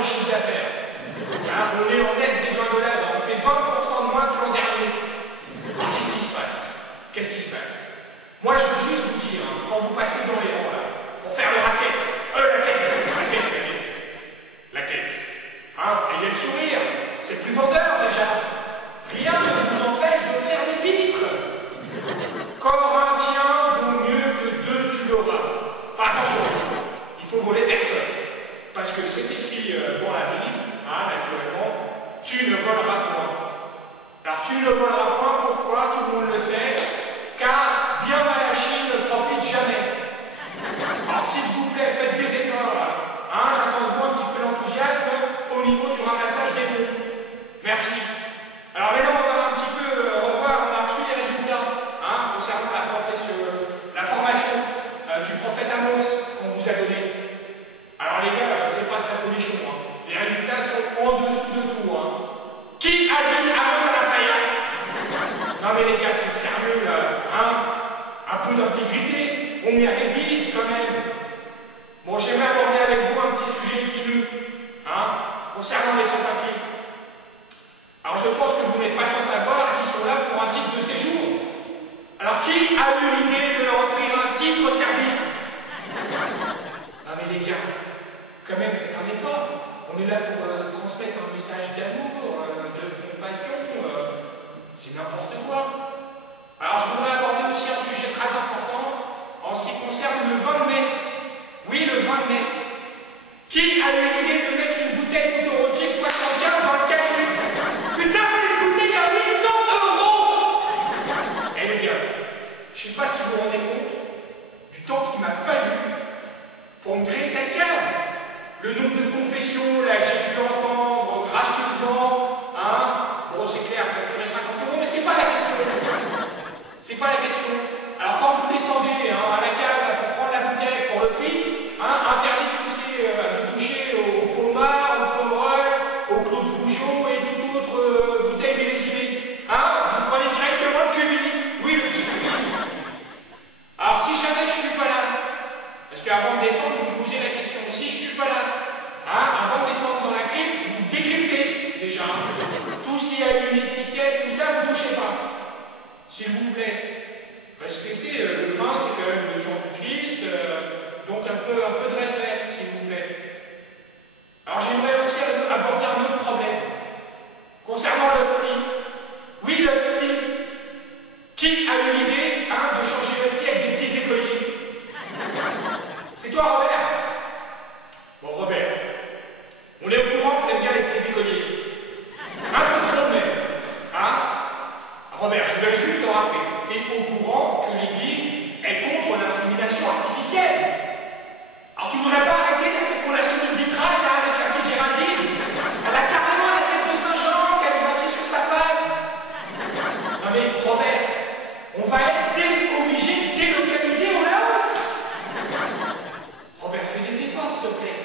de chiffre d'affaires. Hein, on est en net dégringolade, on fait 20% de moins que l'an dernier. Alors qu'est-ce qui se passe? Qu'est-ce qui se passe? Moi je veux juste vous dire, hein, quand vous passez dans les rangs là, pour faire le racket, la quête. Hein, ayez le sourire, c'est plus vendeur déjà. Rien ne vous empêche de faire des pitres. Corinthien vaut mieux que 2 tu l'auras. Enfin, attention, il faut voler personne. Parce que c'est écrit dans la Bible, hein, naturellement, tu ne voleras point. Alors tu ne voleras point, pourquoi? Tout le monde le sait. Car bien mal agi ne profite jamais. Alors s'il vous plaît, faites des efforts là. Hein, j'attends de vous un petit peu l'enthousiasme au niveau du ramassage des fonds. Merci. Alors maintenant, on va un petit peu revoir, on a reçu les résultats hein, concernant la formation du prophète Amos qu'on vous a donné. Alors les gars, c'est pas très folichon. Hein. Les résultats sont en dessous de tout. Hein. Qui a dit Amos à la playa? Non mais les gars, c'est sérieux là. Hein, un peu d'intégrité. On est à l'église quand même. Bon, j'aimerais aborder avec vous un petit sujet épineux, hein, concernant les sans-papiers. Alors, je pense que vous n'êtes pas sans savoir qu'ils sont là pour un titre de séjour. Alors, qui a eu l'idée de leur offrir un titre-service? Ah, mais les gars, quand même, faites un effort. On est là pour transmettre un message d'amour, de compassion. C'est n'importe quoi. Alors, je voudrais aborder aussi un sujet très important en ce qui concerne le vin de messe. Oui, le vin de messe. Qui a eu l'idée de mettre une bouteille Mouton Rothschild 75 dans le calice? Putain, c'est une bouteille à 800 €! Eh les gars, je sais pas si vous vous rendez compte du temps qu'il m'a fallu pour me créer cette cave. Le nombre de confessions là, que j'ai dû entendre gracieusement, hein? Bon, c'est clair, facturer 50 €, mais c'est pas la question. C'est pas la question. Alors quand vous descendez hein, à la cave pour prendre la bouteille pour le fils, hein, interdit de toucher au Pomard, au Pomerol, au Claude Fougeot et toute autre bouteille millésimée. Hein, vous prenez directement le cubi. Oui, le petit cubi. Alors si jamais je suis pas là, parce qu'avant de descendre, vous me posez la question, si je suis pas là, hein, avant de descendre dans la crypte, vous décryptez déjà. Tout ce qui a une étiquette, tout ça, vous touchez pas. S'il vous plaît. Respectez, le vin c'est quand même le sang du Christ, donc un peu de respect, s'il vous plaît. Alors j'aimerais aussi aborder un autre problème, concernant l'hostie. Oui, l'hostie. Qui a eu l'idée hein, de changer l'hostie avec des petits écoliers? C'est toi, Robert? Bon, Robert, on est au courant que t'aimes bien les petits écoliers. Un peu trop même. Hein? Robert, je voudrais juste te rappeler. Tu es au courant que l'Église est contre l'insémination artificielle. Alors tu voudrais pas arrêter la fécondation de vitrail là, avec la petite Géraldine? Elle a carrément la tête de Saint-Jean calligraphiée sur sa face. Non mais Robert, on va être obligé de délocaliser au Laos. Robert, fais des efforts s'il te plaît.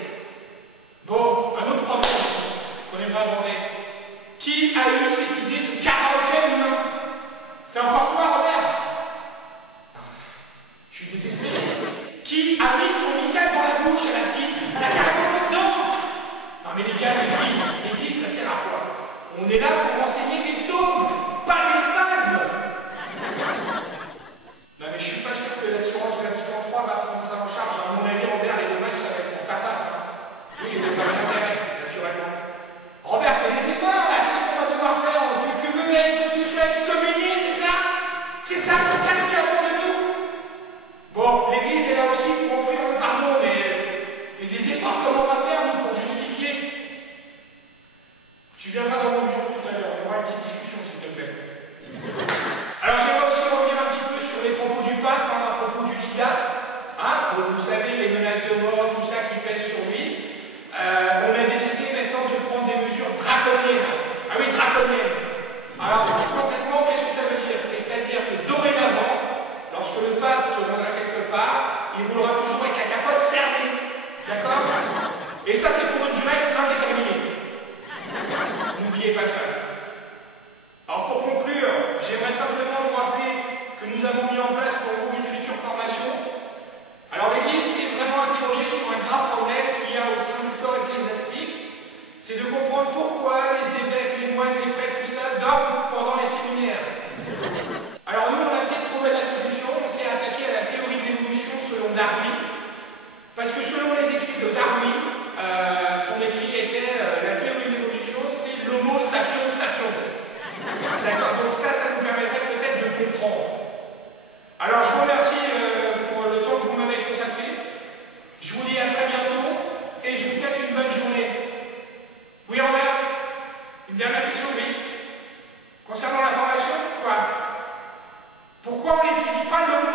Bon, un autre problème aussi qu'on aimerait aborder. Qui a eu cette idée de karaoké humain? C'est encore toi, Robert? Je suis désespéré. Qui a mis son missel dans la bouche à la petite? Elle a carrément dedans. Non mais les gars, l'église, ça sert à quoi? On est là pour enseigner des psaumes, pas des spasmes. Non mais je suis pas sûr que l'assurance Vatican III va prendre ça en charge. À mon avis, Robert, les dommages, ça va être pour ta face. Hein. Oui, il n'y a pas d'intérêt, naturellement. Robert, fais des efforts là. Qu'est-ce qu'on va devoir faire? Tu veux que tu sois excommunié, c'est ça? C'est ça que tu attends de nous? Bon, l'Église est là aussi pour offrir le pardon, mais fais des efforts, comment on va faire, nous, pour justifier? Tu viendras dans mon jour tout à l'heure, on aura une petite discussion, s'il te plaît. Alors, j'aimerais aussi revenir un petit peu sur les propos du pape, hein, à propos du sida. Hein, vous savez, les menaces de mort, tout ça qui pèse sur lui. On a décidé maintenant de prendre des mesures draconiennes. Ah oui, draconiennes. Alors, concrètement, qu'est-ce que ça veut dire? C'est-à-dire que dorénavant, lorsque le pape se rendra quelque part, il roulera toujours avec la capote fermée. D'accord? Et ça, c'est pour une durée indéterminée. N'oubliez pas ça. Alors, pour conclure, j'aimerais simplement vous rappeler que nous avons mis en place pour vous une future formation. Alors, l'Église s'est vraiment interrogée sur pas le mot